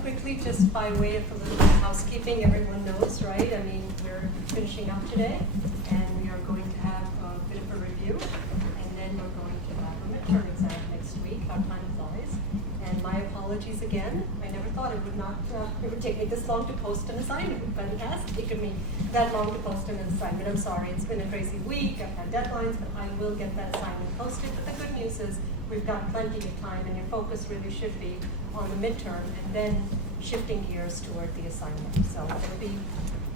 quickly, just by way of a little bit of housekeeping. Everyone knows, right? I mean, we're finishing up today, and we are going to have a bit of a review, and then we're going to have a midterm exam next week. How time flies. And my apologies again. I never thought it would take me this long to post an assignment, but it has taken me that long to post an assignment. I'm sorry, it's been a crazy week. I've had deadlines, but I will get that assignment posted. But the good news is we've got plenty of time, and your focus really should be on the midterm and then shifting gears toward the assignment. So it'll be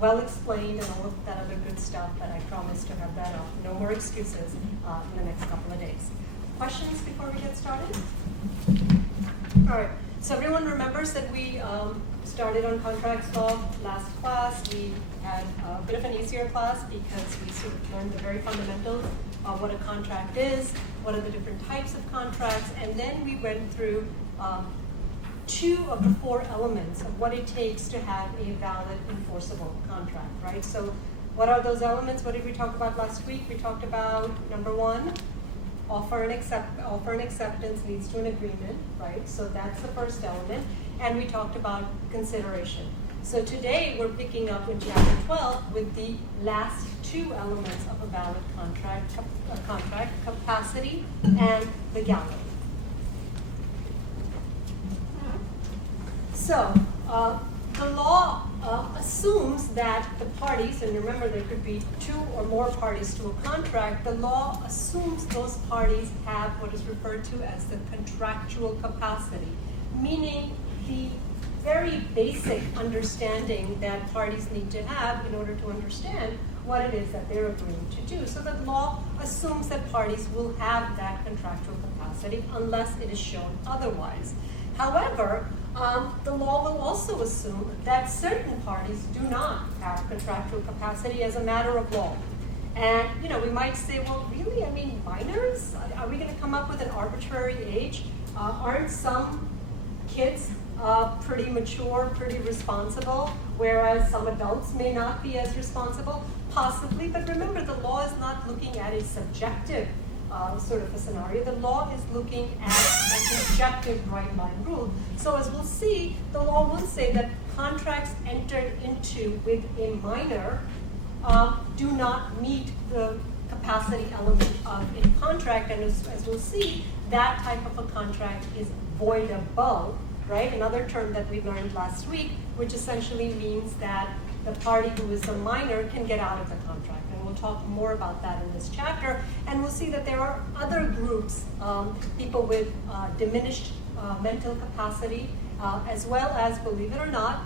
well explained and all of that other good stuff, but I promise to have that up. No more excuses in the next couple of days. Questions before we get started? All right, so everyone remembers that we started on contracts law last class. We had a bit of an easier class because we sort of learned the very fundamentals of what a contract is, what are the different types of contracts, and then we went through two of the four elements of what it takes to have a valid, enforceable contract, right? So what are those elements? What did we talk about last week? We talked about, number one, offer and acceptance leads to an agreement, right? So that's the first element. And we talked about consideration. So today we're picking up in chapter 12 with the last two elements of a valid contract, capacity and legality. So the law assumes that the parties, and remember there could be two or more parties to a contract, the law assumes those parties have what is referred to as the contractual capacity, meaning the very basic understanding that parties need to have in order to understand what it is that they're agreeing to do. So the law assumes that parties will have that contractual capacity unless it is shown otherwise. However, the law will also assume that certain parties do not have contractual capacity as a matter of law. And, we might say, well, really? I mean, minors? Are we going to come up with an arbitrary age? Aren't some kids pretty mature, pretty responsible, whereas some adults may not be as responsible? Possibly, but remember, the law is not looking at a subjective sort of a scenario. The law is looking at an objective right line rule. So as we'll see, the law will say that contracts entered into with a minor do not meet the capacity element of a contract, and as we'll see, that type of a contract is voidable, right? Another term that we learned last week, which essentially means that the party who is a minor can get out of the contract. And we'll talk more about that in this chapter. And we'll see that there are other groups, people with diminished mental capacity, as well as, believe it or not,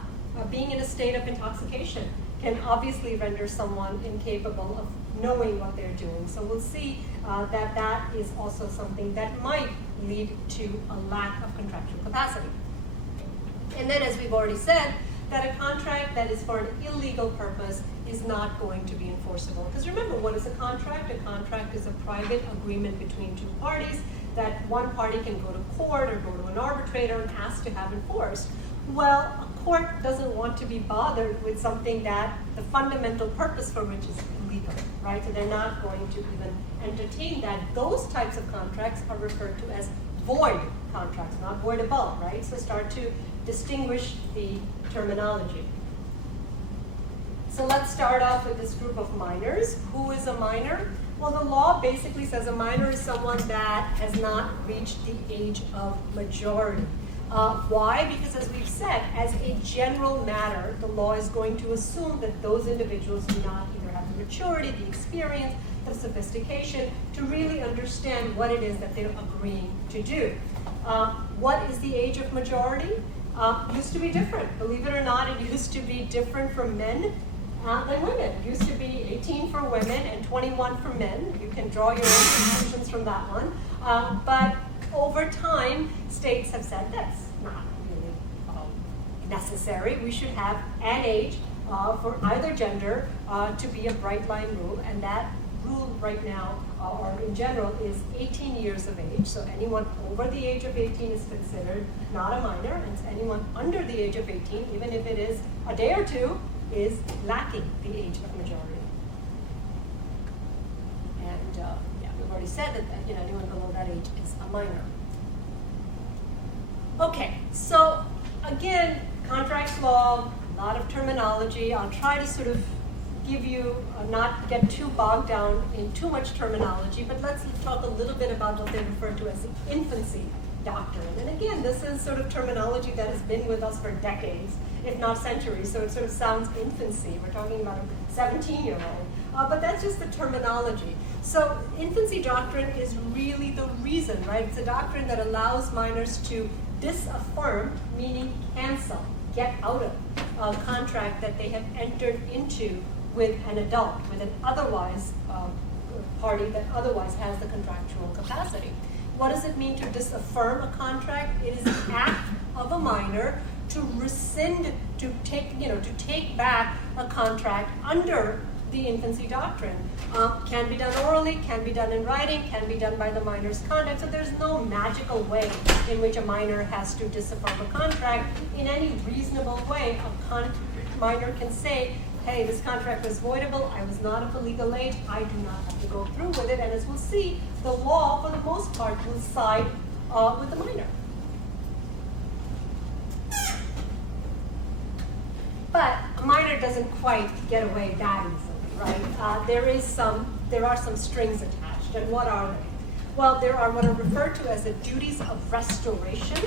being in a state of intoxication can obviously render someone incapable of knowing what they're doing. So we'll see that that is also something that might lead to a lack of contractual capacity. And then, as we've already said, that a contract that is for an illegal purpose is not going to be enforceable. Because remember, what is a contract? A contract is a private agreement between two parties that one party can go to court or go to an arbitrator and ask to have enforced. Well, a court doesn't want to be bothered with something that the fundamental purpose for which is illegal, right? So they're not going to even entertain that. Those types of contracts are referred to as void contracts, not voidable, right? So start to distinguish the terminology. So let's start off with this group of minors. Who is a minor? Well, the law basically says a minor is someone that has not reached the age of majority. Why? Because as we've said, as a general matter, the law is going to assume that those individuals do not either have the maturity, the experience, the sophistication to really understand what it is that they're agreeing to do. What is the age of majority? Used to be different. Believe it or not, it used to be different for men than women. It used to be 18 for women and 21 for men. You can draw your own conclusions from that one. But over time, states have said that's not really necessary. We should have an age for either gender to be a bright line rule, and that rule right now, or in general, is 18 years of age. So anyone over the age of 18 is considered not a minor, and anyone under the age of 18, even if it is a day or two, is lacking the age of majority. And we've already said that anyone below that age is a minor. Okay, so again, contracts law, a lot of terminology. I'll try to sort of give you, not get too bogged down in too much terminology, but let's talk a little bit about what they refer to as the infancy doctrine. And again, this is sort of terminology that has been with us for decades, if not centuries, so it sort of sounds infancy. We're talking about a 17-year-old, but that's just the terminology. So infancy doctrine is really the reason, right? It's a doctrine that allows minors to disaffirm, meaning cancel, get out of a contract that they have entered into with an adult, with an otherwise party that otherwise has the contractual capacity. What does it mean to disaffirm a contract? It is an act of a minor to rescind, to take back a contract under the infancy doctrine. Can be done orally, can be done in writing, can be done by the minor's conduct. So there's no magical way in which a minor has to disaffirm a contract. In any reasonable way, a minor can say, hey, this contract was voidable, I was not of a legal age, I do not have to go through with it. And as we'll see, the law, for the most part, will side with the minor. But a minor doesn't quite get away that easily, right? There are some strings attached, and what are they? Well, there are what are referred to as the duties of restoration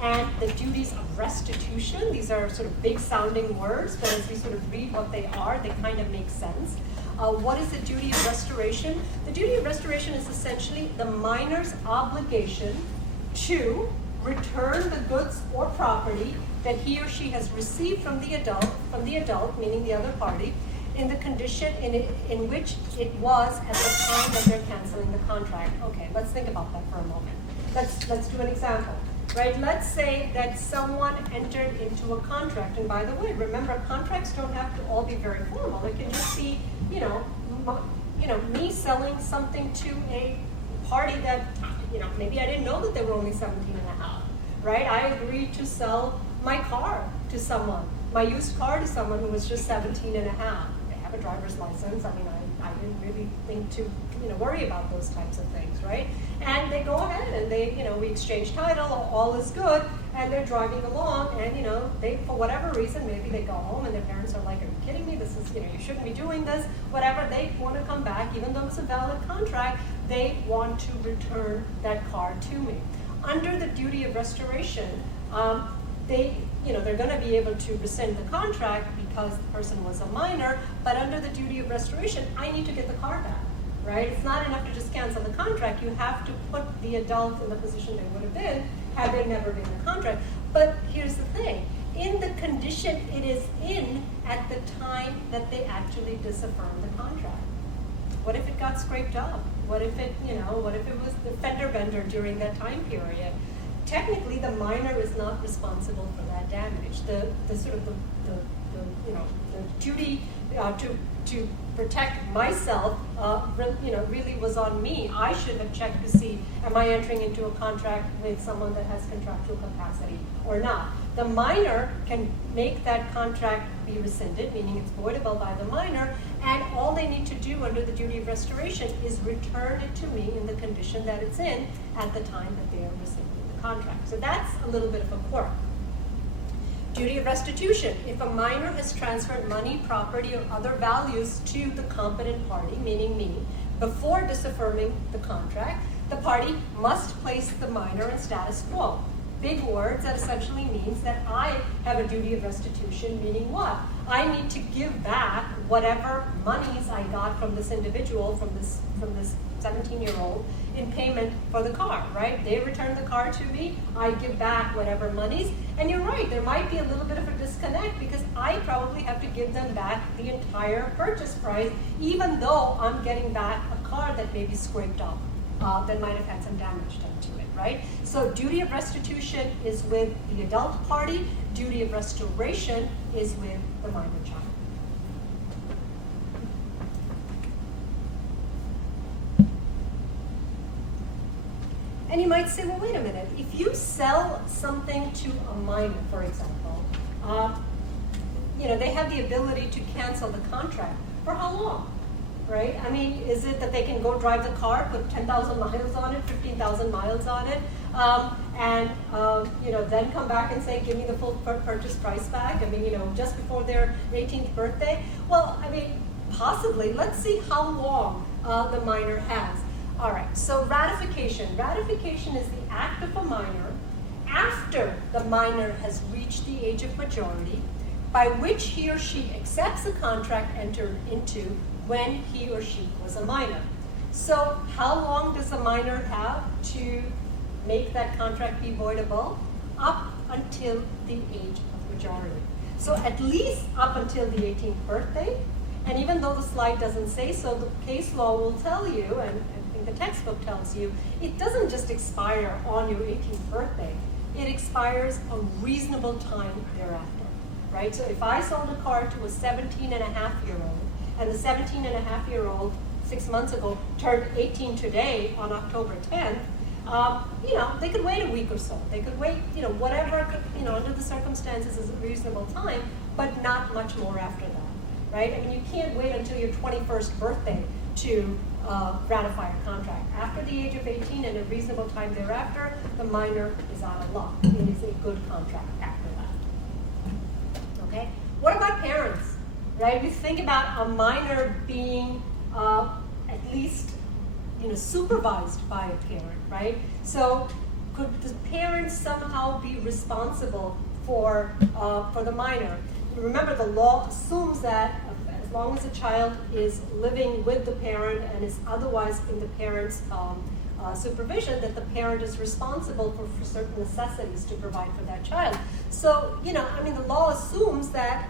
and the duties of restitution. These are sort of big sounding words, but as we sort of read what they are, they kind of make sense. What is the duty of restoration? The duty of restoration is essentially the minor's obligation to return the goods or property that he or she has received from the adult, meaning the other party, in the condition in which it was at the time that they're canceling the contract. Okay, let's think about that for a moment. Let's do an example. Right? Let's say that someone entered into a contract, and by the way, remember, contracts don't have to all be very formal. It can just be, me selling something to a party that, maybe I didn't know that they were only 17 and a half, right? I agreed to sell my car to someone, my used car to someone who was just 17 and a half. They have a driver's license. I mean, I didn't really think to, worry about those types of things, right? And they go ahead and they, we exchange title, all is good, and they're driving along, and they, for whatever reason, maybe they go home and their parents are like, are you kidding me? This is, you shouldn't be doing this, whatever. They want to come back, even though it's a valid contract, they want to return that car to me. Under the duty of restoration, they're going to be able to rescind the contract because the person was a minor, but under the duty of restoration, I need to get the car back, right? It's not enough to just cancel the contract. You have to put the adult in the position they would have been had they never been in the contract. But here's the thing. In the condition it is in at the time that they actually disaffirmed the contract. What if it got scraped up? What if it was the fender bender during that time period? Technically, the minor is not responsible for that damage. The duty to protect myself, really was on me. I should have checked to see, am I entering into a contract with someone that has contractual capacity or not? The minor can make that contract be rescinded, meaning it's voidable by the minor, and all they need to do under the duty of restoration is return it to me in the condition that it's in at the time that they are rescinding the contract. So that's a little bit of a quirk. Duty of restitution. If a minor has transferred money, property, or other values to the competent party, meaning me, before disaffirming the contract, the party must place the minor in status quo. Big words that essentially means that I have a duty of restitution, meaning what? I need to give back whatever monies I got from this individual, from this 17-year-old, in payment for the car, right? They return the car to me, I give back whatever monies, and you're right, there might be a little bit of a disconnect because I probably have to give them back the entire purchase price, even though I'm getting back a car that may be scraped up, that might have had some damage done to it, right? So duty of restitution is with the adult party, duty of restoration is with the minor child. And you might say, well, wait a minute. If you sell something to a minor, for example, they have the ability to cancel the contract. For how long, right? I mean, is it that they can go drive the car, put 10,000 miles on it, 15,000 miles on it, and then come back and say, give me the full purchase price back, just before their 18th birthday? Well, possibly. Let's see how long the minor has. All right, so ratification. Ratification is the act of a minor after the minor has reached the age of majority, by which he or she accepts a contract entered into when he or she was a minor. So how long does a minor have to make that contract be voidable? Up until the age of majority. So at least up until the 18th birthday, and even though the slide doesn't say so, the case law will tell you, and I think the textbook tells you, it doesn't just expire on your 18th birthday. It expires a reasonable time thereafter, right? So if I sold a car to a 17-and-a-half-year-old, and the 17-and-a-half-year-old 6 months ago turned 18 today on October 10th, they could wait a week or so. They could wait, whatever, under the circumstances is a reasonable time, but not much more after that, right? You can't wait until your 21st birthday to ratify a contract. After the age of 18 and a reasonable time thereafter, the minor is out of luck. It is a good contract after that. Okay? What about parents? Right? We think about a minor being at least supervised by a parent, right? So could the parents somehow be responsible for the minor? Remember, the law assumes that as long as a child is living with the parent and is otherwise in the parent's supervision, that the parent is responsible for certain necessities to provide for that child. So, the law assumes that,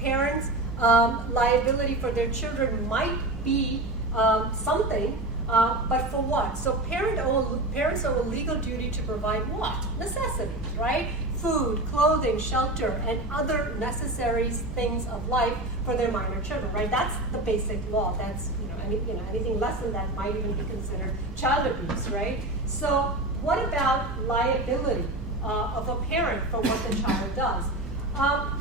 parents' liability for their children might be something, but for what? So parents owe a legal duty to provide what? Necessities, right? Food, clothing, shelter, and other necessary things of life for their minor children, right? That's the basic law. That's, anything less than that might even be considered child abuse, right? So what about liability of a parent for what the child does?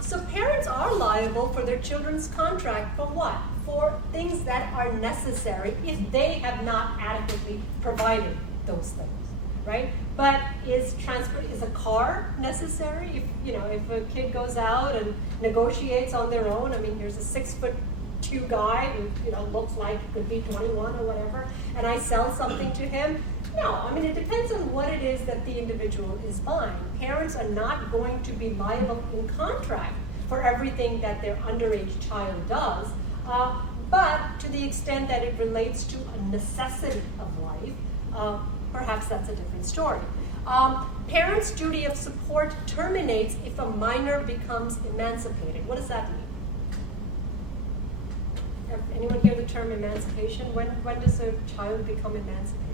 So parents are liable for their children's contract for what? For things that are necessary if they have not adequately provided those things, right? But is a car necessary? If a kid goes out and negotiates on their own, here's a 6'2" guy who looks like could be 21 or whatever, and I sell something to him. No, it depends on what it is that the individual is buying. Parents are not going to be liable in contract for everything that their underage child does, but to the extent that it relates to a necessity of life, perhaps that's a different story. Parents' duty of support terminates if a minor becomes emancipated. What does that mean? Anyone hear the term emancipation? When does a child become emancipated?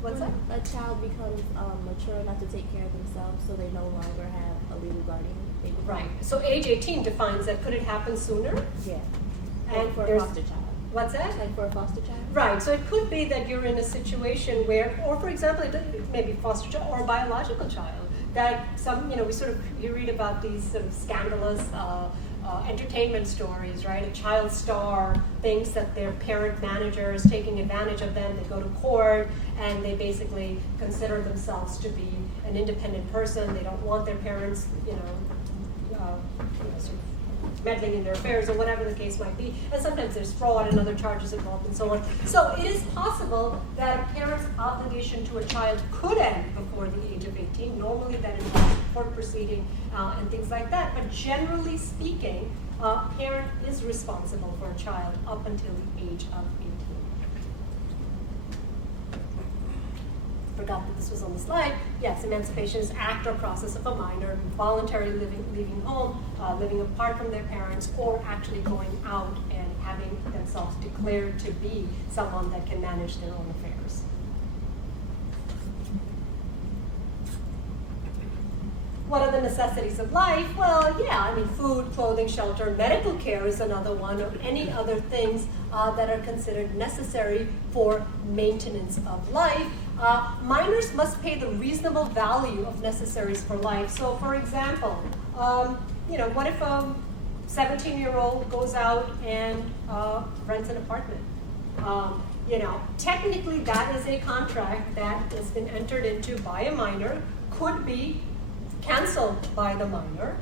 What's that? A child becomes mature enough to take care of themselves, so they no longer have a legal guardian. Right. So age 18 defines that. Could it happen sooner? Yeah. And for a foster child. What's that? Like for a foster child? Right. So it could be that you're in a situation where, or for example, it may be foster child or a biological child. That you read about these sort of scandalous entertainment stories, right? A child star thinks that their parent manager is taking advantage of them. They go to court and they basically consider themselves to be an independent person. They don't want their parents, sort of meddling in their affairs or whatever the case might be. And sometimes there's fraud and other charges involved and so on. So it is possible that a parent's obligation to a child could end before the age of 18. Normally that involves court proceeding and things like that. But generally speaking, a parent is responsible for a child up until the age of 18. Forgot that this was on the slide. Yes, emancipation is act or process of a minor voluntarily leaving home, living apart from their parents, or actually going out and having themselves declared to be someone that can manage their own affairs. What are the necessities of life? Well, food, clothing, shelter, medical care is another one, or any other things that are considered necessary for maintenance of life. Minors must pay the reasonable value of necessaries for life. So, for example, what if a 17-year-old goes out and rents an apartment? Technically that is a contract that has been entered into by a minor, could be canceled by the minor.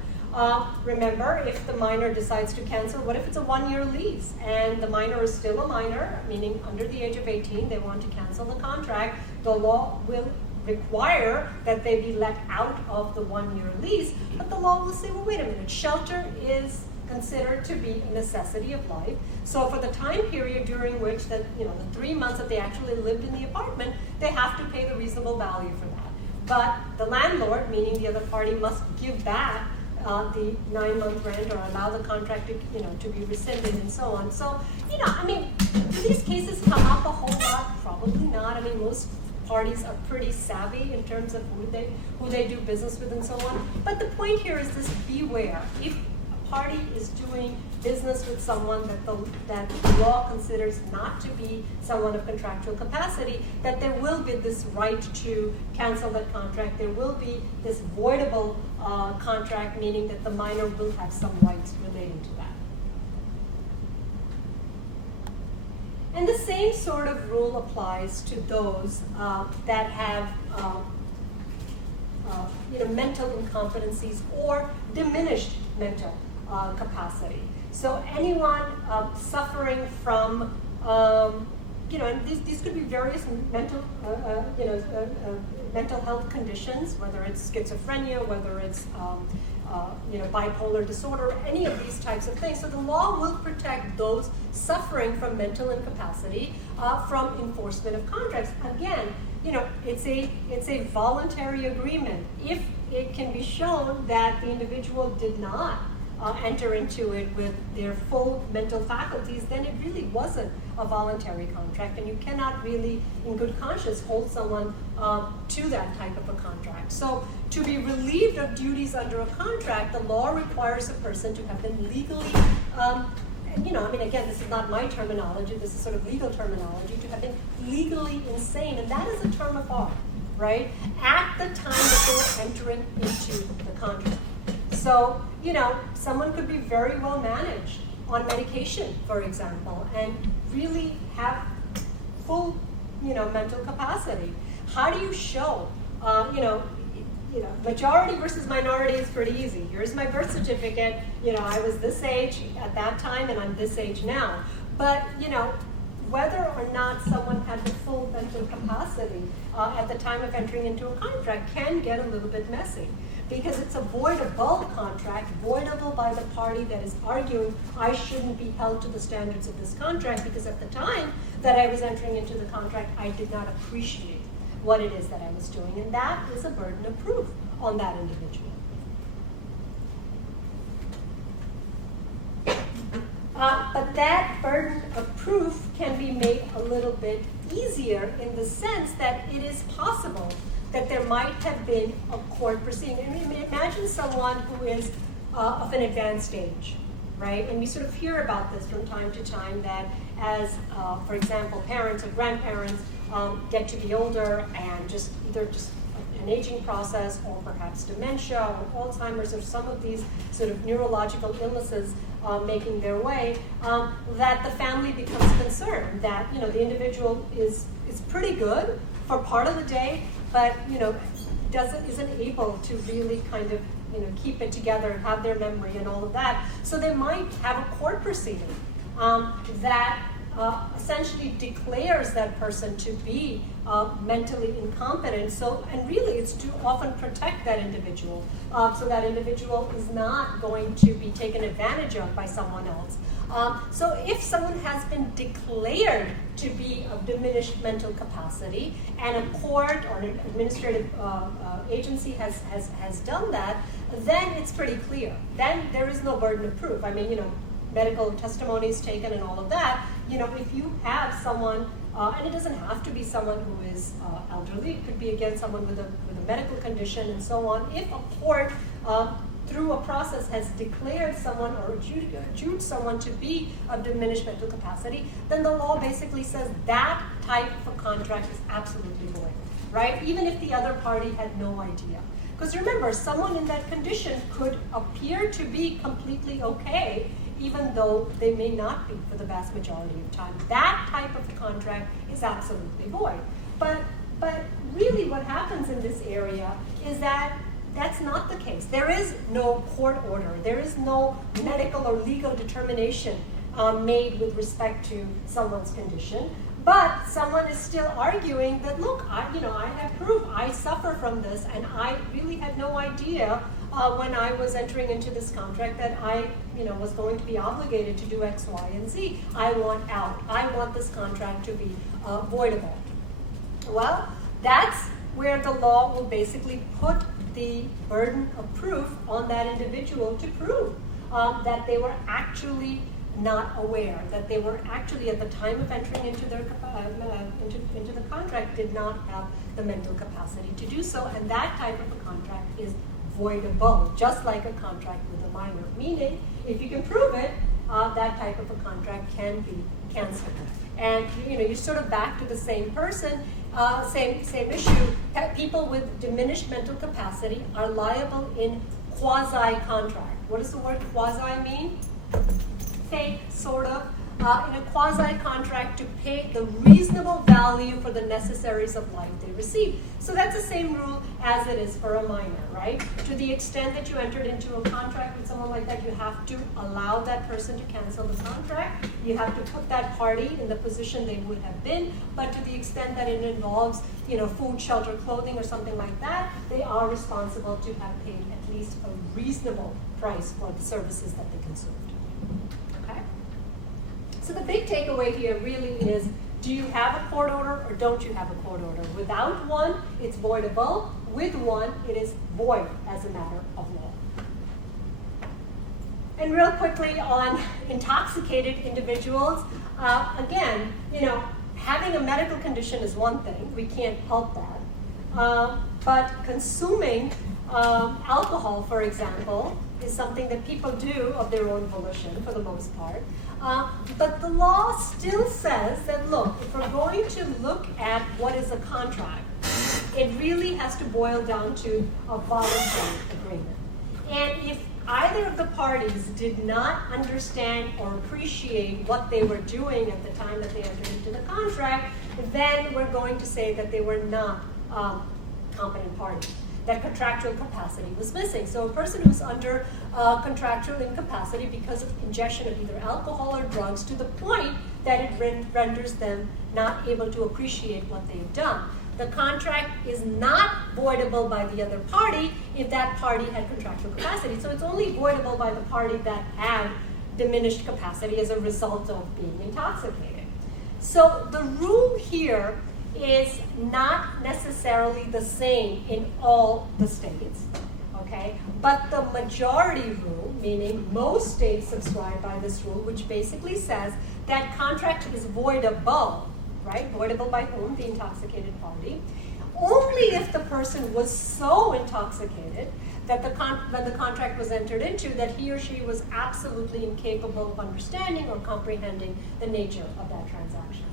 Remember, if the minor decides to cancel, what if it's a 1-year lease and the minor is still a minor, meaning under the age of 18, they want to cancel the contract, the law will require that they be let out of the 1-year lease, but the law will say, well, wait a minute, shelter is considered to be a necessity of life. So for the time period during which the 3 months that they actually lived in the apartment, they have to pay the reasonable value for that. But the landlord, meaning the other party, must give back the 9-month rent or allow the contract to be rescinded and so on. So, do these cases come up a whole lot? Probably not. Most parties are pretty savvy in terms of who they do business with and so on. But the point here is this: beware. If a party is doing business with someone that the law considers not to be someone of contractual capacity, that there will be this right to cancel that contract. There will be this voidable contract, meaning that the minor will have some rights relating to that. And the same sort of rule applies to those that have mental incompetencies or diminished mental capacity. So anyone suffering from, and these could be various mental health conditions, whether it's schizophrenia, whether it's bipolar disorder, any of these types of things. So the law will protect those suffering from mental incapacity from enforcement of contracts. Again, it's a voluntary agreement. If it can be shown that the individual did not enter into it with their full mental faculties, then it really wasn't a voluntary contract, and you cannot really, in good conscience, hold someone to that type of a contract. So to be relieved of duties under a contract, the law requires a person to have been legally, again, this is not my terminology, this is sort of legal terminology, to have been legally insane, and that is a term of art, right? At the time that they were entering into the contract. So, someone could be very well managed on medication, for example, and really have full, mental capacity. How do you show, majority versus minority is pretty easy. Here's my birth certificate. I was this age at that time, and I'm this age now. But, whether or not someone had the full mental capacity at the time of entering into a contract can get a little bit messy, because it's a voidable contract, voidable by the party that is arguing I shouldn't be held to the standards of this contract because at the time that I was entering into the contract, I did not appreciate what it is that I was doing, and that is a burden of proof on that individual. But that burden of proof can be made a little bit easier in the sense that it is possible that there might have been a court proceeding. Imagine someone who is of an advanced age, right? And we sort of hear about this from time to time, that as, for example, parents or grandparents get to be older and either an aging process or perhaps dementia or Alzheimer's or some of these sort of neurological illnesses making their way, that the family becomes concerned that, the individual is pretty good for part of the day, but isn't able to really kind of keep it together, have their memory and all of that. So they might have a court proceeding that essentially declares that person to be mentally incompetent. So, and really it's to often protect that individual, so that individual is not going to be taken advantage of by someone else. So if someone has been declared to be of diminished mental capacity, and a court or an administrative agency has done that, then it's pretty clear. Then there is no burden of proof. Medical testimonies taken and all of that. If you have someone, and it doesn't have to be someone who is elderly, it could be, again, someone with a medical condition and so on. If a court, through a process, has declared someone or adjudged someone to be of diminished mental capacity, then the law basically says that type of a contract is absolutely void, right? Even if the other party had no idea. Because remember, someone in that condition could appear to be completely okay even though they may not be for the vast majority of time. That type of contract is absolutely void. But really what happens in this area is that that's not the case. There is no court order. There is no medical or legal determination made with respect to someone's condition. But someone is still arguing that, look, I have proof. I suffer from this, and I really had no idea when I was entering into this contract that I, was going to be obligated to do X, Y, and Z. I want out. I want this contract to be voidable. Well, that's where the law will basically put the burden of proof on that individual to prove that they were actually not aware, that they were actually at the time of entering into their into the contract did not have the mental capacity to do so, and that type of a contract is voidable, just like a contract with a minor. Meaning, if you can prove it, that type of a contract can be canceled. And you're sort of back to the same person, same issue. People with diminished mental capacity are liable in quasi-contract. What does the word quasi mean? Fake, sort of, in a quasi-contract to pay the reasonable value for the necessaries of life they receive. So that's the same rule as it is for a minor, right? To the extent that you entered into a contract with someone like that, you have to allow that person to cancel the contract. You have to put that party in the position they would have been, but to the extent that it involves, food, shelter, clothing, or something like that, they are responsible to have paid at least a reasonable price for the services that they consumed. So the big takeaway here really is, do you have a court order or don't you have a court order? Without one, it's voidable. With one, it is void as a matter of law. And real quickly on intoxicated individuals, again, having a medical condition is one thing. We can't help that. But consuming alcohol, for example, is something that people do of their own volition for the most part. But the law still says that, look, if we're going to look at what is a contract, it really has to boil down to a voluntary agreement. And if either of the parties did not understand or appreciate what they were doing at the time that they entered into the contract, then we're going to say that they were not competent parties, that contractual capacity was missing. So a person who's under contractual incapacity because of ingestion of either alcohol or drugs to the point that it renders them not able to appreciate what they've done. The contract is not voidable by the other party if that party had contractual capacity. So it's only voidable by the party that had diminished capacity as a result of being intoxicated. So the rule here is not necessarily the same in all the states, okay? But the majority rule, meaning most states subscribe by this rule, which basically says that contract is voidable, right? Voidable by whom? The intoxicated party. Only if the person was so intoxicated that when the contract was entered into, that he or she was absolutely incapable of understanding or comprehending the nature of that transaction.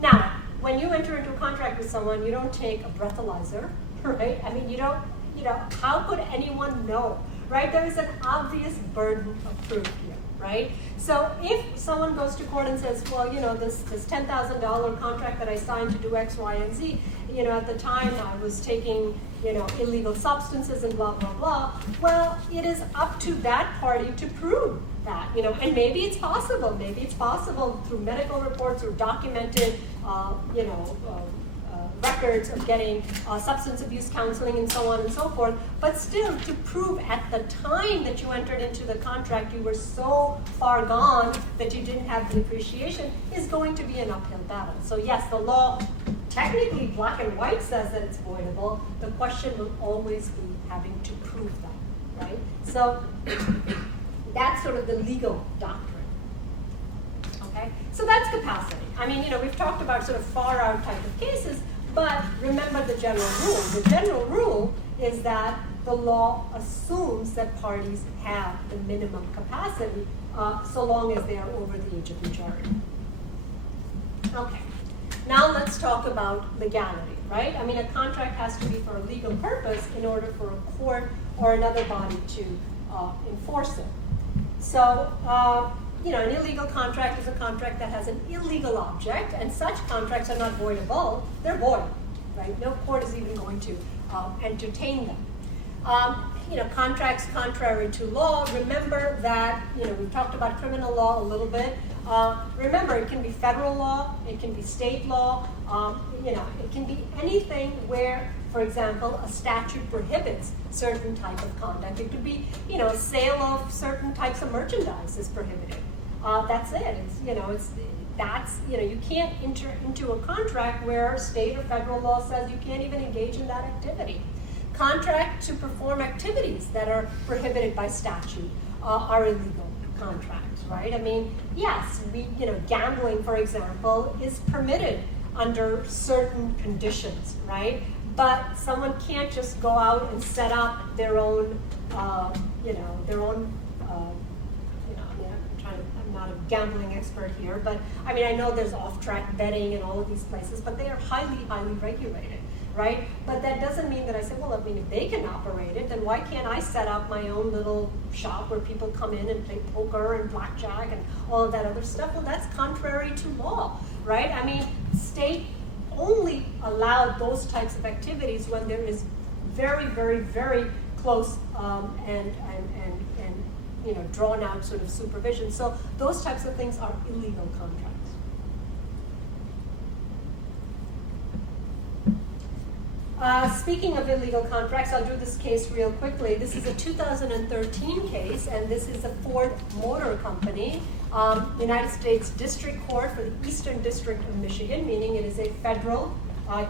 Now, when you enter into a contract with someone, you don't take a breathalyzer, right? I mean, you don't, how could anyone know, right? There is an obvious burden of proof here, right? So if someone goes to court and says, well, this $10,000 contract that I signed to do X, Y, and Z, at the time I was taking, illegal substances and blah, blah, blah. Well, it is up to that party to prove that, and maybe it's possible. Maybe it's possible through medical reports or documented, records of getting substance abuse counseling and so on and so forth. But still, to prove at the time that you entered into the contract you were so far gone that you didn't have the appreciation is going to be an uphill battle. So yes, the law technically black and white says that it's voidable. The question will always be having to prove that, right? So that's sort of the legal doctrine. Okay? So that's capacity. I mean, we've talked about sort of far out type of cases, but remember the general rule. The general rule is that the law assumes that parties have the minimum capacity so long as they are over the age of majority. Okay. Now let's talk about legality, right? I mean, a contract has to be for a legal purpose in order for a court or another body to enforce it. So an illegal contract is a contract that has an illegal object, and such contracts are not voidable. They're void, right? No court is even going to entertain them. Contracts contrary to law. Remember that, we've talked about criminal law a little bit. Remember, it can be federal law, it can be state law, it can be anything where, for example, a statute prohibits certain type of conduct. It could be, sale of certain types of merchandise is prohibited. That's it. You can't enter into a contract where state or federal law says you can't even engage in that activity. Contract to perform activities that are prohibited by statute are illegal contracts, right? I mean, yes, gambling, for example, is permitted under certain conditions, right? But someone can't just go out and set up their own, I'm not a gambling expert here, but I know there's off-track betting in all of these places, but they are highly, highly regulated. Right? But that doesn't mean that I say, if they can operate it, then why can't I set up my own little shop where people come in and play poker and blackjack and all of that other stuff? Well, that's contrary to law, right? State only allowed those types of activities when there is very, very, very close and drawn out sort of supervision. So those types of things are illegal contracts. Speaking of illegal contracts, I'll do this case real quickly. This is a 2013 case, and this is a Ford Motor Company, United States District Court for the Eastern District of Michigan, meaning it is a federal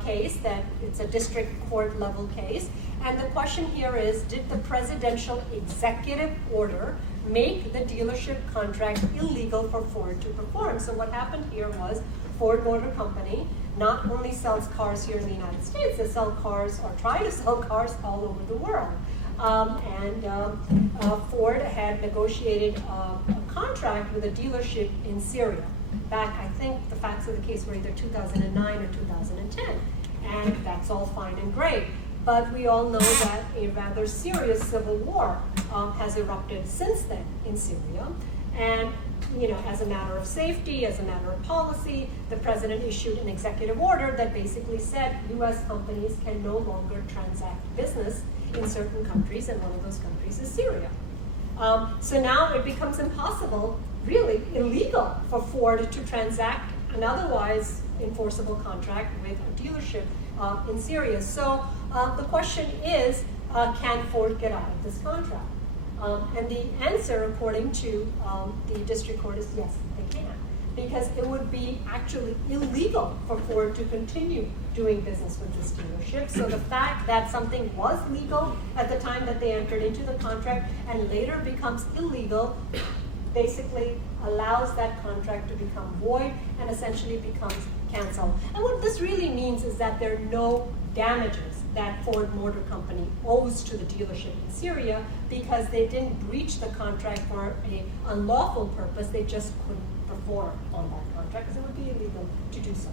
case, that it's a district court level case. And the question here is, did the presidential executive order make the dealership contract illegal for Ford to perform? So what happened here was Ford Motor Company not only sells cars here in the United States, they sell cars or try to sell cars all over the world. Ford had negotiated a contract with a dealership in Syria back, I think the facts of the case were either 2009 or 2010. And that's all fine and great. But we all know that a rather serious civil war has erupted since then in Syria. And as a matter of safety, as a matter of policy, the president issued an executive order that basically said U.S. companies can no longer transact business in certain countries, and one of those countries is Syria. So now it becomes impossible, really illegal, for Ford to transact an otherwise enforceable contract with a dealership in Syria. So the question is, can Ford get out of this contract? And the answer, according to the district court, is yes, they can. Because it would be actually illegal for Ford to continue doing business with this dealership. So the fact that something was legal at the time that they entered into the contract and later becomes illegal basically allows that contract to become void and essentially becomes canceled. And what this really means is that there are no damages that Ford Motor Company owes to the dealership in Syria because they didn't breach the contract for an unlawful purpose. They just couldn't perform on that contract because it would be illegal to do so.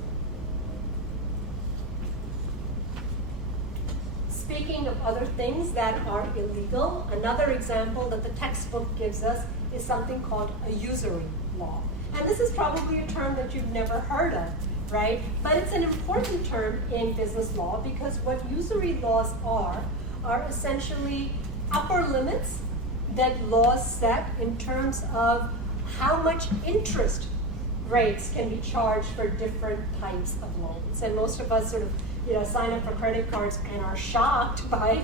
Speaking of other things that are illegal, another example that the textbook gives us is something called a usury law. And this is probably a term that you've never heard of, right? But it's an important term in business law because what usury laws are essentially upper limits that laws set in terms of how much interest rates can be charged for different types of loans. And most of us sort of sign up for credit cards and are shocked by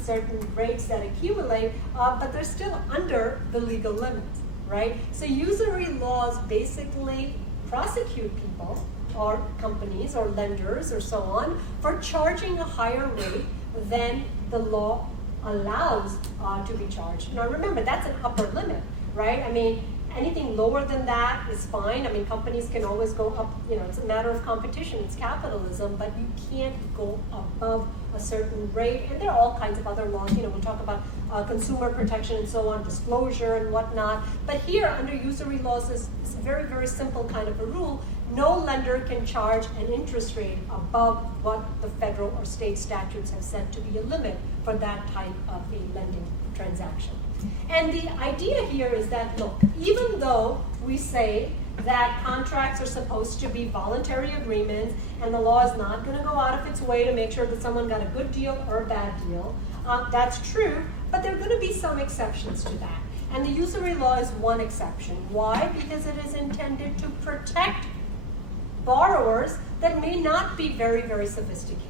certain rates that accumulate, but they're still under the legal limits, right? So usury laws basically prosecute people or companies or lenders or so on for charging a higher rate than the law allows to be charged. Now remember, that's an upper limit, right? I mean, anything lower than that is fine. I mean, companies can always go up, it's a matter of competition, it's capitalism, but you can't go above a certain rate. And there are all kinds of other laws, we'll talk about consumer protection and so on, disclosure and whatnot. But here, under usury laws, it's a very, very simple kind of a rule. No lender can charge an interest rate above what the federal or state statutes have set to be a limit for that type of a lending transaction. And the idea here is that, look, even though we say that contracts are supposed to be voluntary agreements and the law is not going to go out of its way to make sure that someone got a good deal or a bad deal, that's true, but there are going to be some exceptions to that. And the usury law is one exception. Why? Because it is intended to protect borrowers that may not be very, very sophisticated,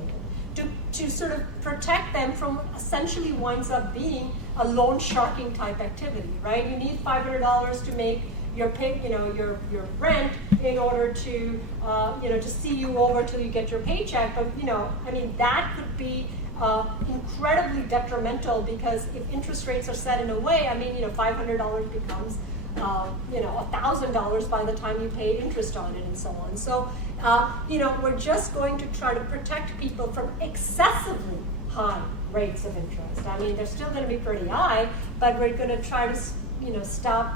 to sort of protect them from essentially winds up being a loan sharking type activity, right? You need $500 to make your your rent in order to to see you over till you get your paycheck. But I mean, that could be incredibly detrimental, because if interest rates are set in a way, I mean, $500 becomes $1,000 by the time you pay interest on it and so on. So, we're just going to try to protect people from excessively high rates of interest. I mean, they're still going to be pretty high, but we're going to try to, stop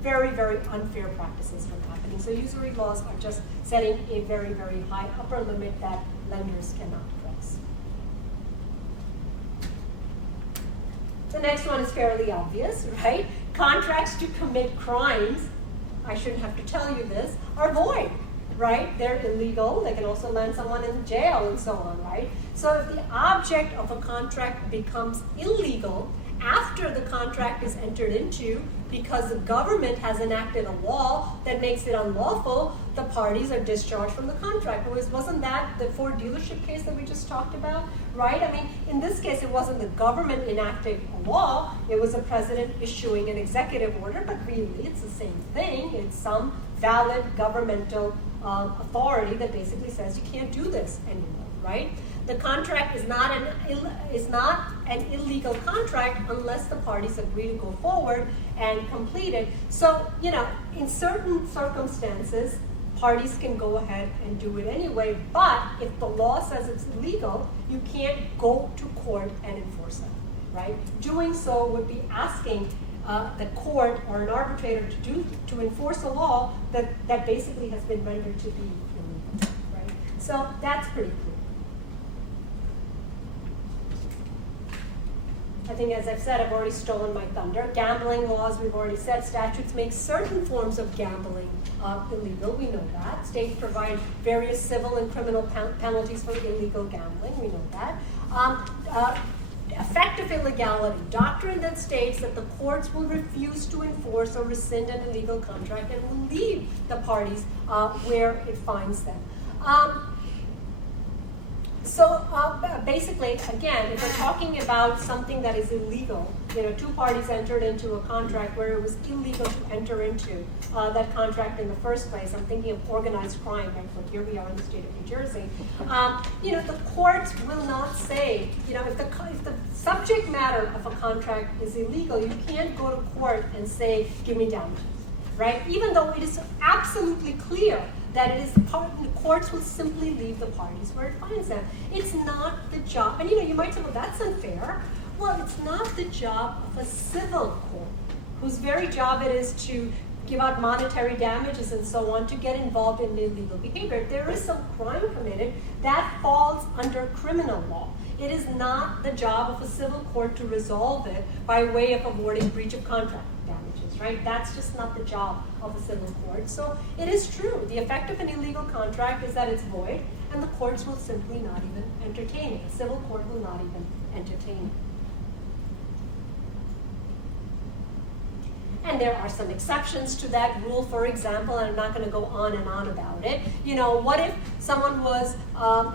very, very unfair practices from happening. So usury laws are just setting a very, very high upper limit that lenders cannot cross. The next one is fairly obvious, right? Contracts to commit crimes, I shouldn't have to tell you this, are void, right? They're illegal. They can also land someone in jail and so on, right? So if the object of a contract becomes illegal after the contract is entered into because the government has enacted a law that makes it unlawful, the parties are discharged from the contract. Wasn't that the Ford dealership case that we just talked about, right? I mean, in this case, it wasn't the government enacting a law, it was the president issuing an executive order, but really it's the same thing. It's some valid governmental authority that basically says you can't do this anymore, right? The contract is not an illegal contract unless the parties agree to go forward and complete it. So, in certain circumstances, parties can go ahead and do it anyway, but if the law says it's illegal, you can't go to court and enforce it, right? Doing so would be asking the court or an arbitrator to enforce a law that basically has been rendered to be illegal, right? So that's pretty clear. I think, as I've said, I've already stolen my thunder. Gambling laws, we've already said, statutes make certain forms of gambling illegal. We know that. States provide various civil and criminal penalties for illegal gambling. We know that. Effective illegality, doctrine that states that the courts will refuse to enforce or rescind an illegal contract and will leave the parties where it finds them. So basically, again, if we're talking about something that is illegal, two parties entered into a contract where it was illegal to enter into that contract in the first place. I'm thinking of organized crime, but here we are in the state of New Jersey. The courts will not say, if the subject matter of a contract is illegal, you can't go to court and say, give me damages, right? Even though it is absolutely clear that it is the courts will simply leave the parties where it finds them. It's not the job, and you might say, well, that's unfair. Well, it's not the job of a civil court, whose very job it is to give out monetary damages and so on, to get involved in illegal behavior. If there is some crime committed, that falls under criminal law. It is not the job of a civil court to resolve it by way of awarding breach of contract damages, right? That's just not the job of a civil court. So it is true. The effect of an illegal contract is that it's void, and the courts will simply not even entertain it. A civil court will not even entertain it. And there are some exceptions to that rule. For example, and I'm not going to go on and on about it. What if someone was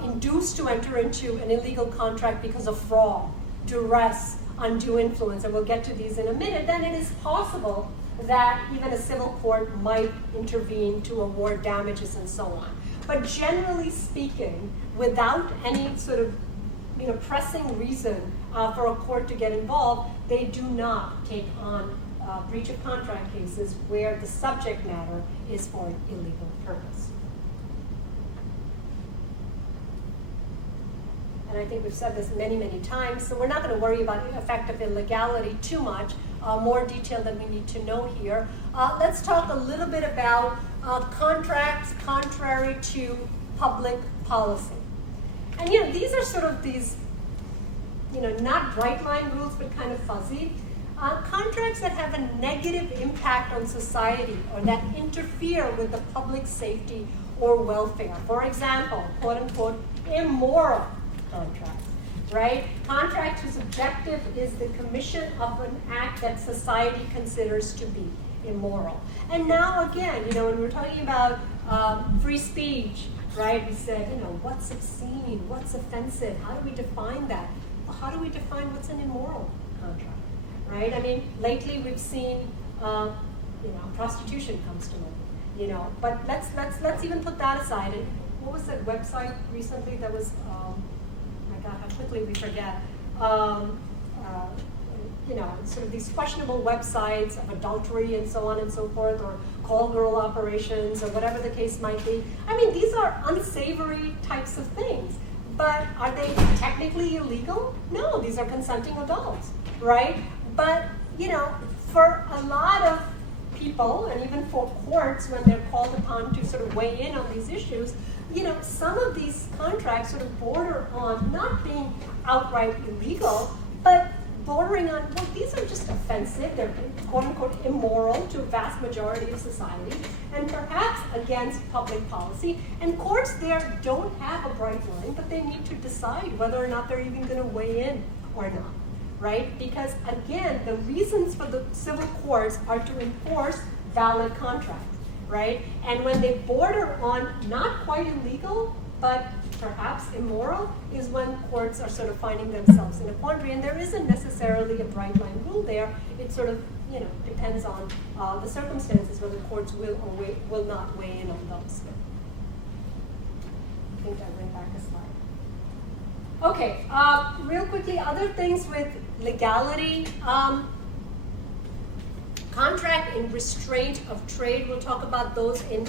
induced to enter into an illegal contract because of fraud, duress, undue influence, and we'll get to these in a minute? Then it is possible that even a civil court might intervene to award damages and so on. But generally speaking, without any sort of pressing reason for a court to get involved, they do not take on breach of contract cases where the subject matter is for an illegal purpose. And I think we've said this many, many times, so we're not going to worry about effective illegality too much, more detail than we need to know here. Let's talk a little bit about contracts contrary to public policy. And these are sort of these, not bright line rules, but kind of fuzzy. Contracts that have a negative impact on society or that interfere with the public safety or welfare. For example, quote unquote, immoral contracts, right? Contracts whose objective is the commission of an act that society considers to be immoral. And now again, when we're talking about free speech, right? We said, what's obscene, what's offensive? How do we define that? Well, how do we define what's an immoral contract? Right? I mean, lately we've seen, prostitution comes to mind. But let's even put that aside. And what was that website recently that was? My God, how quickly we forget. Sort of these questionable websites of adultery and so on and so forth, or call girl operations, or whatever the case might be. I mean, these are unsavory types of things. But are they technically illegal? No, these are consenting adults, right? But, for a lot of people, and even for courts when they're called upon to sort of weigh in on these issues, some of these contracts sort of border on not being outright illegal, but bordering on, well, these are just offensive, they're quote-unquote immoral to a vast majority of society, and perhaps against public policy. And courts there don't have a bright line, but they need to decide whether or not they're even going to weigh in or not, right? Because again, the reasons for the civil courts are to enforce valid contracts, right? And when they border on not quite illegal, but perhaps immoral, is when courts are sort of finding themselves in a quandary. And there isn't necessarily a bright line rule there. It sort of, depends on the circumstances whether courts will or will not weigh in on those. I think I went back a slide. Okay, real quickly, other things with legality. Contract in restraint of trade, we'll talk about those in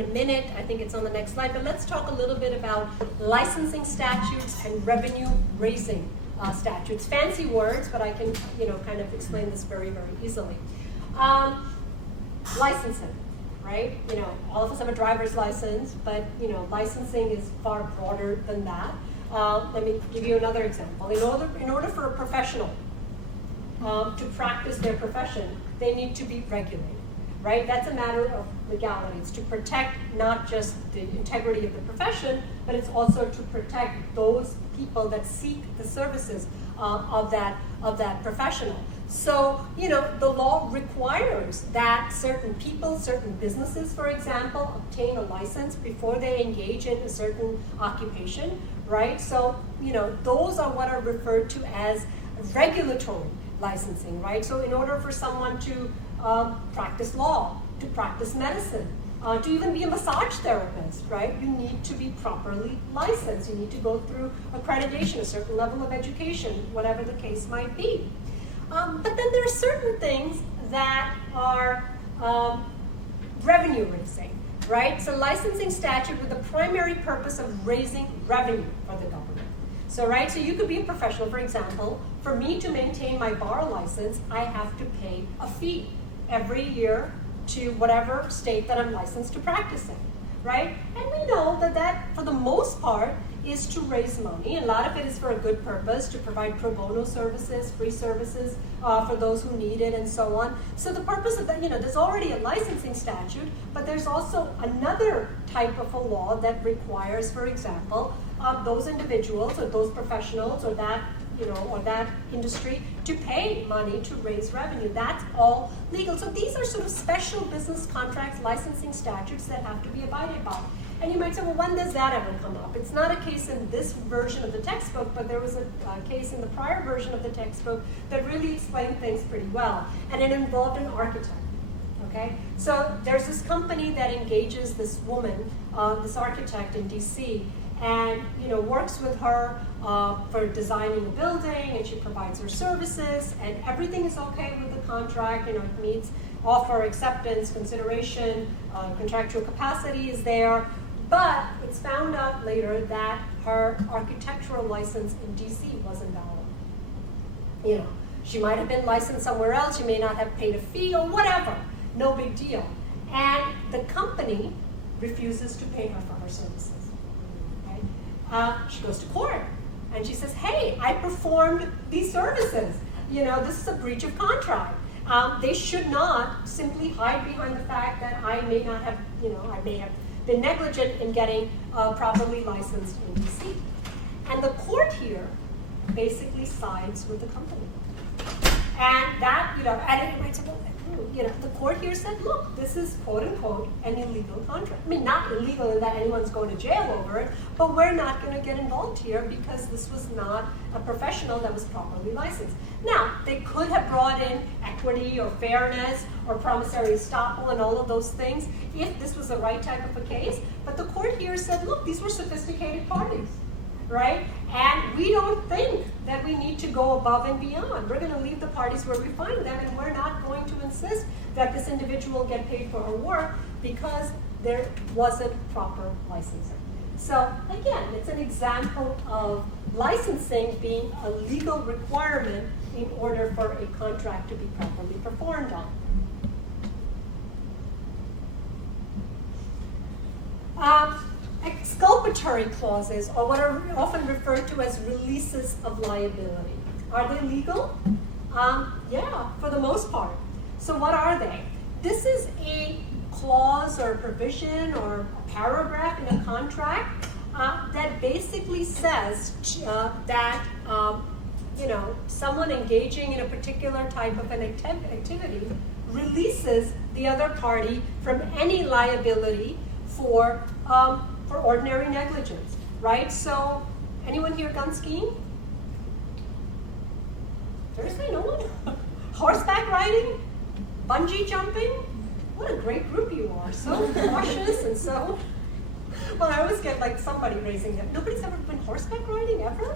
a minute. I think it's on the next slide. But let's talk a little bit about licensing statutes and revenue raising statutes. Fancy words, but I can kind of explain this very, very easily. Licensing, right? All of us have a driver's license, but licensing is far broader than that. Let me give you another example. In order for a professional to practice their profession, they need to be regulated, right? That's a matter of legality. It's to protect not just the integrity of the profession, but it's also to protect those people that seek the services of that professional. So, the law requires that certain people, certain businesses, for example, obtain a license before they engage in a certain occupation, right? So, those are what are referred to as regulatory licensing, right? So in order for someone to practice law, to practice medicine, to even be a massage therapist, right? You need to be properly licensed. You need to go through accreditation, a certain level of education, whatever the case might be. But then there are certain things that are revenue raising, right? So licensing statute with the primary purpose of raising revenue for the government. So, right, so you could be a professional, for example. For me to maintain my bar license, I have to pay a fee every year to whatever state that I'm licensed to practice in, right? And we know that for the most part is to raise money. And a lot of it is for a good purpose, to provide pro bono services, free services for those who need it, and so on. So the purpose of that, there's already a licensing statute, but there's also another type of a law that requires, for example, those individuals or those professionals or that industry to pay money to raise revenue. That's all legal. So these are sort of special business contracts, licensing statutes that have to be abided by. And you might say, well, when does that ever come up? It's not a case in this version of the textbook, but there was a case in the prior version of the textbook that really explained things pretty well. And it involved an architect. Okay? So there's this company that engages this woman, this architect in DC, and works with her for designing a building, and she provides her services, and everything is okay with the contract. It meets offer, acceptance, consideration, contractual capacity is there. But it's found out later that her architectural license in DC wasn't valid. She might have been licensed somewhere else. She may not have paid a fee or whatever. No big deal. And the company refuses to pay her for her services. She goes to court and she says, hey, I performed these services. this is a breach of contract. They should not simply hide behind the fact that I may not have, I may have been negligent in getting properly licensed in DC. And the court here basically sides with the company. And that, and it might say, well, the court here said, look, this is quote unquote an illegal contract. I mean, not illegal in that anyone's going to jail over it, but we're not going to get involved here because this was not a professional that was properly licensed. Now, they could have brought in equity or fairness or promissory estoppel and all of those things if this was the right type of a case, but the court here said, look, these were sophisticated parties. Right? And we don't think that we need to go above and beyond. We're going to leave the parties where we find them, and we're not going to insist that this individual get paid for her work because there wasn't proper licensing. So again, it's an example of licensing being a legal requirement in order for a contract to be properly performed on. Exculpatory clauses, or what are often referred to as releases of liability. Are they legal? Yeah, for the most part. So what are they? This is a clause or a provision or a paragraph in a contract that basically says that someone engaging in a particular type of an activity releases the other party from any liability for ordinary negligence, right? So, anyone here gone skiing? Seriously, no one? Horseback riding? Bungee jumping? What a great group you are. So cautious and so... Well, I always get like somebody raising their... Nobody's ever been horseback riding, ever?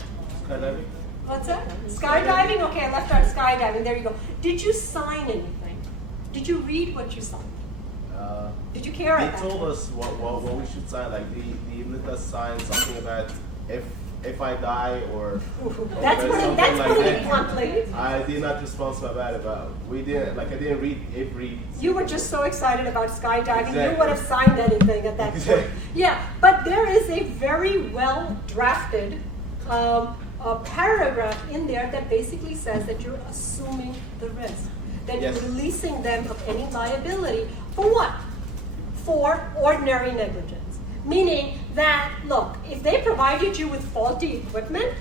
Skydiving. What's that? Skydiving? Okay, I left out skydiving. There you go. Did you sign anything? Did you read what you signed? Did you care? They told us what we should sign. Like they let us sign something about if I die or that's putting it bluntly. I did not responsible about it, but we didn't. Like I didn't read every. You were just so excited about skydiving, exactly. You would have signed anything at that point. Yeah, but there is a very well drafted paragraph in there that basically says that you're assuming the risk, that yes. You're releasing them of any liability for what? For ordinary negligence. Meaning that, look, if they provided you with faulty equipment,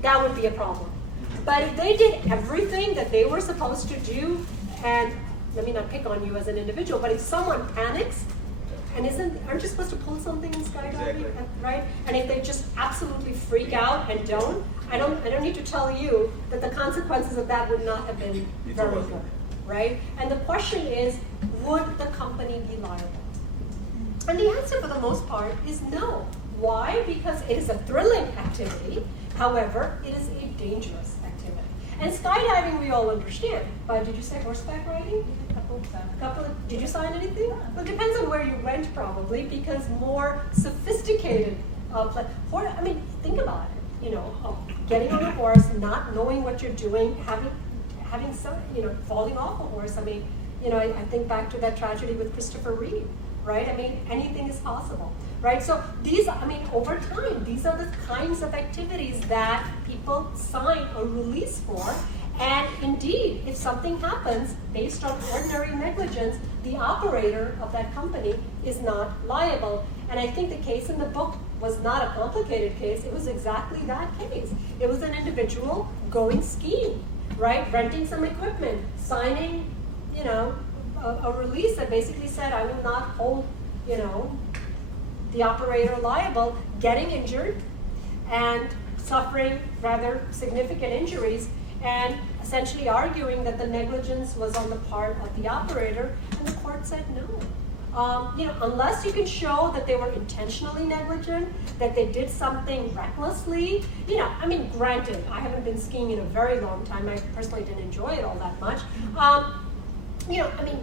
that would be a problem. But if they did everything that they were supposed to do, and let me not pick on you as an individual, but if someone panics, and aren't you supposed to pull something in skydiving, exactly. Right? And if they just absolutely freak out and don't, I don't need to tell you that the consequences of that would not have been very good, right? And the question is, would the company be liable? And the answer for the most part is no. Why? Because it is a thrilling activity. However, it is a dangerous activity. And skydiving we all understand. But did you say horseback riding? Did you sign anything? Well, it depends on where you went probably, because more sophisticated, think about it. Getting on a horse, not knowing what you're doing, having some, falling off a horse. I think back to that tragedy with Christopher Reeve. Right? Anything is possible, right? So over time, these are the kinds of activities that people sign a release for. And indeed, if something happens based on ordinary negligence, the operator of that company is not liable. And I think the case in the book was not a complicated case. It was exactly that case. It was an individual going skiing, right? Renting some equipment, signing, a release that basically said, I will not hold, the operator liable, getting injured and suffering rather significant injuries, and essentially arguing that the negligence was on the part of the operator, and the court said no. Unless you can show that they were intentionally negligent, that they did something recklessly, granted, I haven't been skiing in a very long time. I personally didn't enjoy it all that much.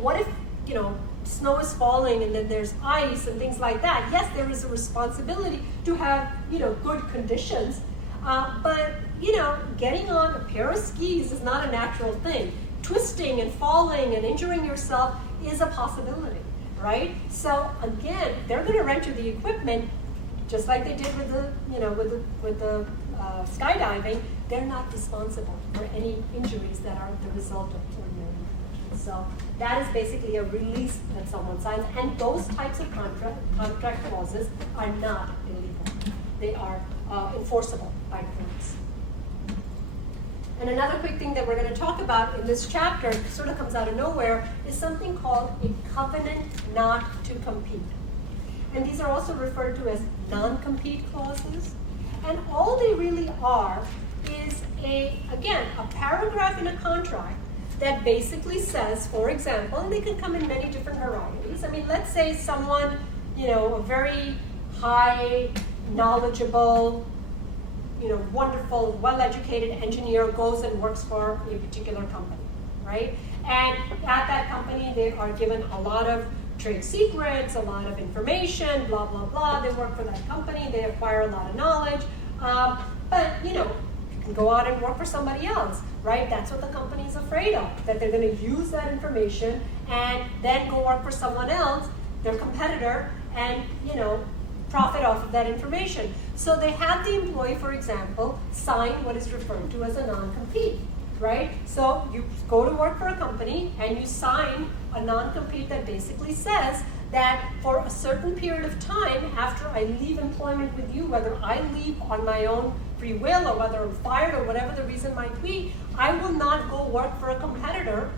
What if, snow is falling and then there's ice and things like that? Yes, there is a responsibility to have, good conditions. But getting on a pair of skis is not a natural thing. Twisting and falling and injuring yourself is a possibility, right? So again, they're going to rent you the equipment, just like they did with the, with the skydiving. they're not responsible for any injuries that are the result of ordinary negligence. So that is basically a release that someone signs, and those types of contract clauses are not illegal. They are enforceable by courts. And another quick thing that we're going to talk about in this chapter, sort of comes out of nowhere, is something called a covenant not to compete. And these are also referred to as non-compete clauses. And all they really are is, again, a paragraph in a contract that basically says, for example, and they can come in many different varieties. I mean, let's say someone, a very high, knowledgeable, wonderful, well-educated engineer goes and works for a particular company, right? And at that company, they are given a lot of trade secrets, a lot of information, blah, blah, blah. They work for that company. They acquire a lot of knowledge. But, you can go out and work for somebody else, right? That's what the company is afraid of, that they're going to use that information and then go work for someone else, their competitor, and, profit off of that information. So they have the employee, for example, sign what is referred to as a non-compete, right? So you go to work for a company and you sign a non-compete that basically says that for a certain period of time after I leave employment with you, whether I leave on my own free will or whether I'm fired or whatever the reason might be, I will not go work for a competitor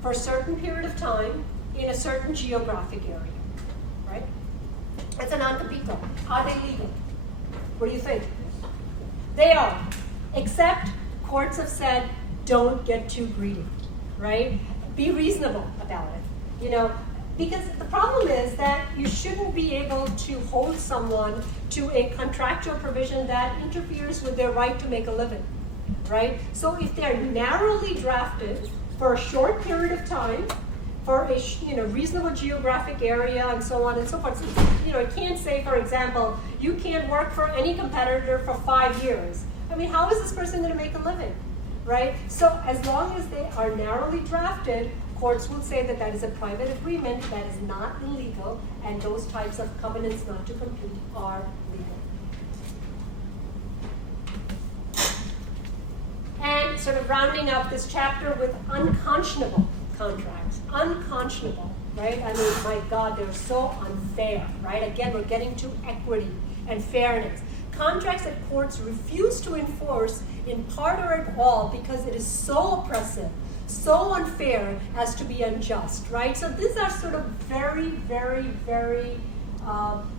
for a certain period of time in a certain geographic area, right? It's a non-compete clause. Are they legal? What do you think? They are, except courts have said, don't get too greedy, right? Be reasonable about it, because the problem is that you shouldn't be able to hold someone to a contractual provision that interferes with their right to make a living, right? So if they're narrowly drafted for a short period of time, for a reasonable geographic area and so on and so forth. So, it can't say, for example, you can't work for any competitor for 5 years. I mean, how is this person going to make a living, right? So as long as they are narrowly drafted, courts will say that that is a private agreement that is not illegal, and those types of covenants not to compete are legal. And sort of rounding up this chapter with unconscionable contracts. Unconscionable, right? I mean, my God, they're so unfair, right? Again, we're getting to equity and fairness. Contracts that courts refuse to enforce in part or at all because it is so oppressive, so unfair as to be unjust, right? So these are sort of very, very, very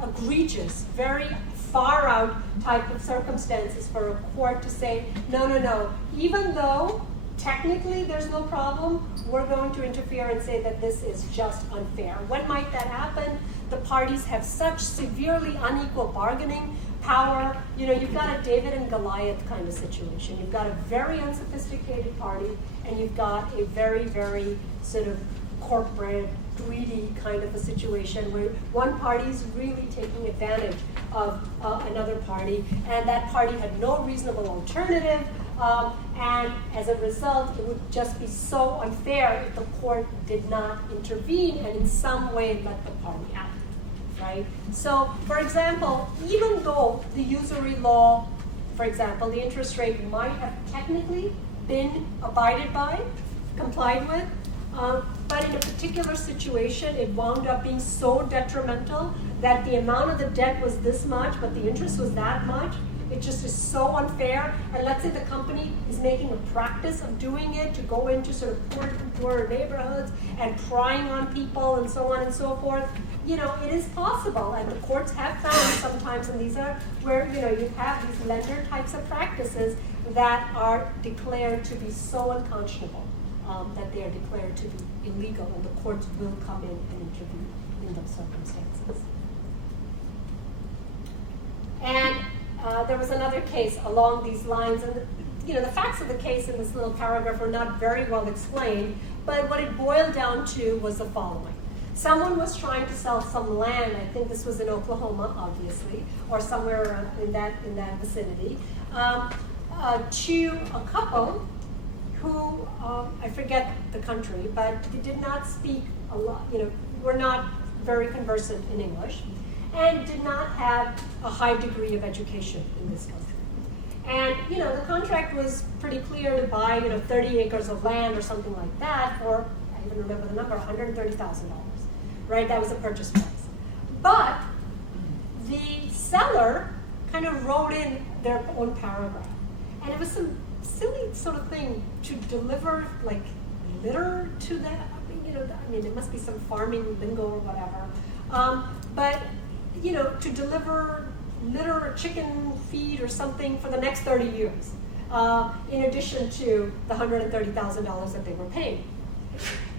egregious, very far out type of circumstances for a court to say, no, even though technically there's no problem, we're going to interfere and say that this is just unfair. When might that happen? The parties have such severely unequal bargaining power. You've got a David and Goliath kind of situation. You've got a very unsophisticated party, and you've got a very, very sort of corporate, greedy kind of a situation where one party is really taking advantage of another party, and that party had no reasonable alternative. And as a result, it would just be so unfair if the court did not intervene and in some way let the party out, right? So, for example, even though the usury law, for example, the interest rate might have technically been abided by, complied with, but in a particular situation, it wound up being so detrimental that the amount of the debt was this much, but the interest was that much. It just is so unfair. And let's say the company is making a practice of doing it to go into sort of poorer neighborhoods and prying on people and so on and so forth. It is possible, and the courts have found sometimes, and these are where you have these lender types of practices that are declared to be so unconscionable that they are declared to be illegal, and the courts will come in and intervene in those circumstances. And there was another case along these lines, and the facts of the case in this little paragraph are not very well explained, but what it boiled down to was the following. Someone was trying to sell some land, I think this was in Oklahoma, obviously, or somewhere in that vicinity, to a couple who, I forget the country, but they did not speak a lot, were not very conversant in English, and did not have a high degree of education in this country. And, the contract was pretty clear to buy, 30 acres of land or something like that for, I even remember the number, $130,000, right? That was the purchase price. But the seller kind of wrote in their own paragraph. And it was some silly sort of thing to deliver, like, litter to that. It must be some farming lingo or whatever. But, to deliver litter or chicken feed or something for the next 30 years, in addition to the $130,000 that they were paying.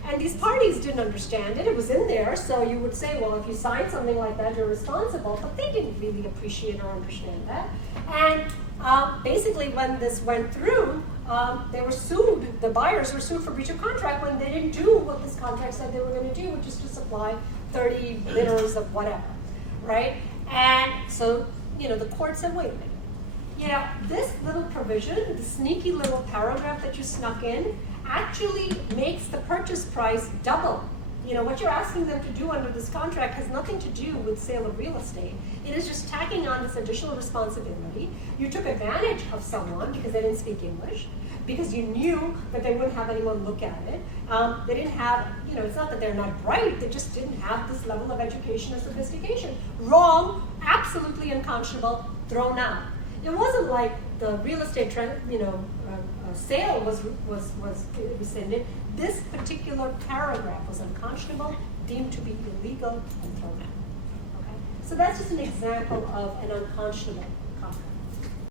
And these parties didn't understand it. It was in there, so you would say, well, if you sign something like that, you're responsible. But they didn't really appreciate or understand that. And basically, when this went through, they were sued. The buyers were sued for breach of contract when they didn't do what this contract said they were going to do, which is to supply 30 litters of whatever, right? And so, the court said, wait a minute. This little provision, the sneaky little paragraph that you snuck in, actually makes the purchase price double. What you're asking them to do under this contract has nothing to do with sale of real estate. It is just tacking on this additional responsibility. You took advantage of someone because they didn't speak English, because you knew that they wouldn't have anyone look at it. They didn't have, it's not that they're not bright, they just didn't have this level of education or sophistication. Wrong, absolutely unconscionable, thrown out. It wasn't like the real estate sale was rescinded. This particular paragraph was unconscionable, deemed to be illegal, and thrown out. Okay? So that's just an example of an unconscionable contract.